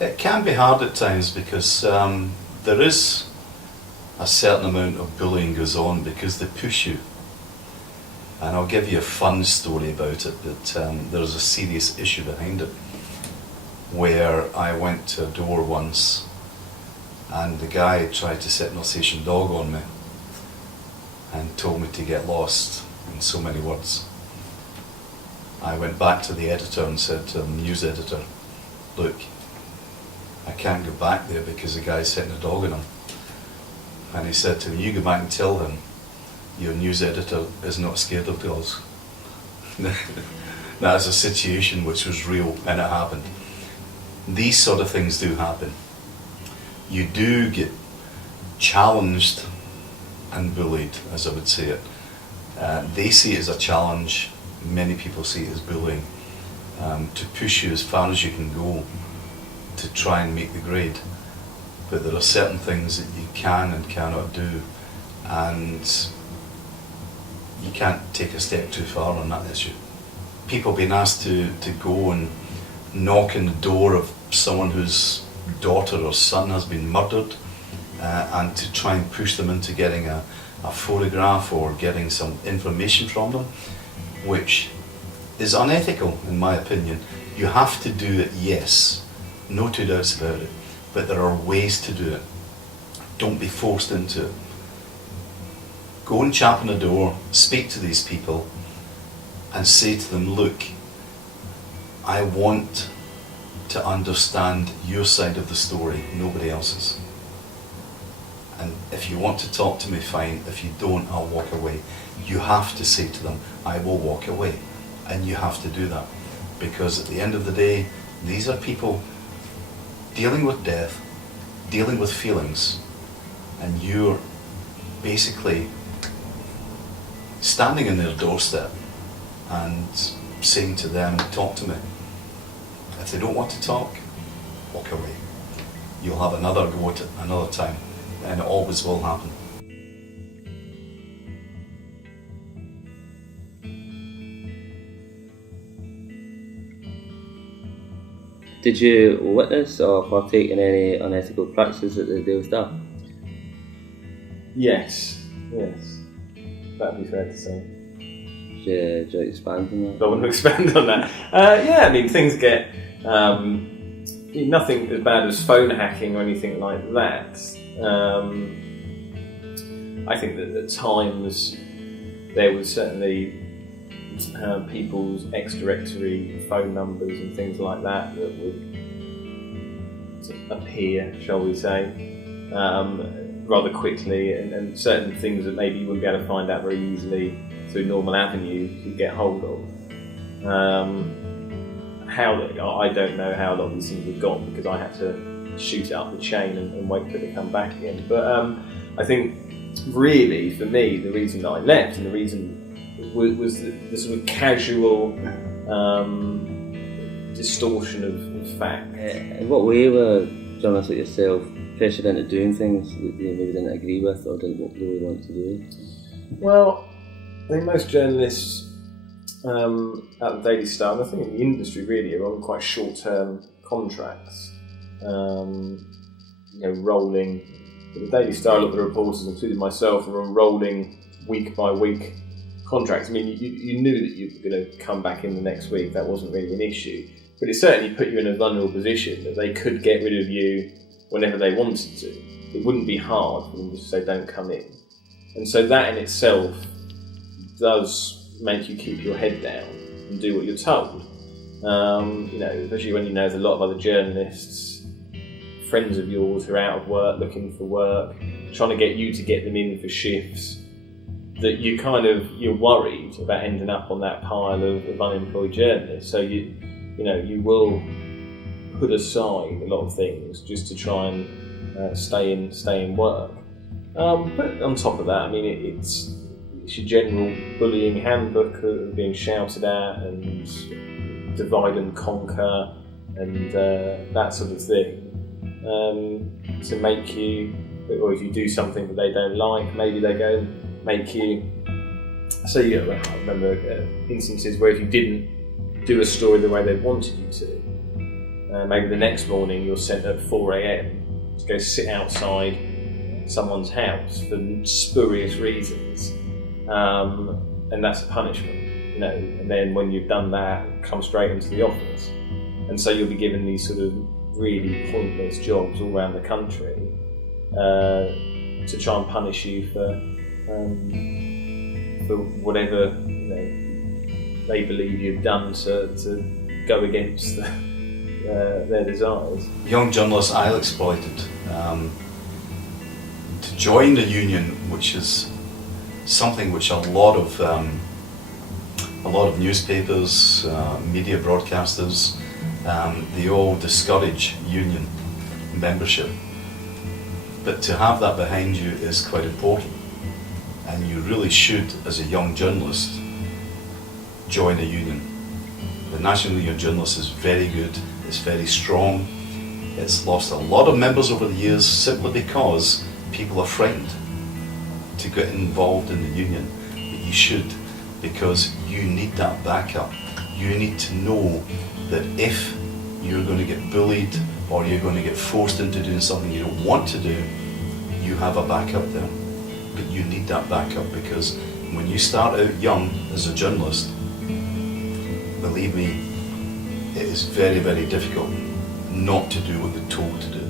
It can be hard at times because there is a certain amount of bullying goes on because they push you. And I'll give you a fun story about it, but there's a serious issue behind it. Where I went to a door once and the guy tried to set an Alsatian dog on me and told me to get lost in so many words. I went back to the editor and said to the news editor, look, I can't go back there because the guy's setting a dog on him. And he said to me, you go back and tell him your news editor is not scared of dogs. That's a situation which was real and it happened. These sort of things do happen. You do get challenged and bullied, as I would say it. They see it as a challenge, many people see it as bullying, to push you as far as you can go to try and make the grade. But there are certain things that you can and cannot do, and you can't take a step too far on that issue. People being asked to go and knock on the door of someone whose daughter or son has been murdered, and to try and push them into getting a photograph or getting some information from them, which is unethical in my opinion. You have to do it, yes, no two doubts about it, but there are ways to do it. Don't be forced into it. Go and tap on the door, speak to these people and say to them, look, I want to understand your side of the story, nobody else's. And if you want to talk to me, fine. If you don't, I'll walk away. You have to say to them, I will walk away. And you have to do that. Because at the end of the day, these are people dealing with death, dealing with feelings, and you're basically standing in their doorstep and saying to them, talk to me. If they don't want to talk, walk away. You'll have another go at it another time, and it always will happen. Did you witness or partake in any unethical practices at the Daily Star? Yes. That'd be fair to say. Should you expand on that? I want to expand on that. Yeah, I mean, things get nothing as bad as phone hacking or anything like that. I think that at times there was certainly people's ex-directory phone numbers and things like that would appear, shall we say, rather quickly, and certain things that maybe you wouldn't be able to find out very easily through normal avenues to get hold of. I don't know how a lot of these things have gone because I had to shoot it up the chain and wait for it to come back again. But I think really for me the reason that I left and the reason was the sort of casual distortion of fact. In what way were journalists like yourself pressured into doing things that you maybe didn't agree with or didn't really want to do? Well, I think most journalists at the Daily Star, and I think in the industry really, are on quite short-term contracts, rolling. But the Daily Star, a lot of the reporters, including myself, are on rolling week-by-week contracts. I mean, you knew that you were going to come back in the next week. That wasn't really an issue. But it certainly put you in a vulnerable position that they could get rid of you whenever they wanted to. It wouldn't be hard for them to say, don't come in. And so that in itself does make you keep your head down and do what you're told. Especially when you know there's a lot of other journalists, friends of yours who are out of work, looking for work, trying to get you to get them in for shifts, that you're worried about ending up on that pile of unemployed journalists. So you will put aside a lot of things just to try and stay in work. But on top of that, I mean, it's your general bullying handbook of being shouted at and divide and conquer and that sort of thing, to make you, or if you do something that they don't like, maybe they go and make you. So I remember instances where if you didn't do a story the way they wanted you to, maybe the next morning you're sent at 4 a.m. to go sit outside someone's house for spurious reasons, and that's a punishment, you know. And then when you've done that, come straight into the office, and so you'll be given these sort of really pointless jobs all around the country to try and punish you for whatever, you know, they believe you've done to go against their desires. Young journalists I've exploited to join the union, which is something which a lot of newspapers, media broadcasters, they all discourage union membership. But to have that behind you is quite important, and you really should, as a young journalist, join a union. The National Union of Journalists is very good, it's very strong. It's lost a lot of members over the years simply because people are frightened to get involved in the union. But you should, because you need that backup. You need to know that if you're going to get bullied or you're going to get forced into doing something you don't want to do, you have a backup there. But you need that backup, because when you start out young as a journalist, believe me, it is very, very difficult not to do what you're told to do.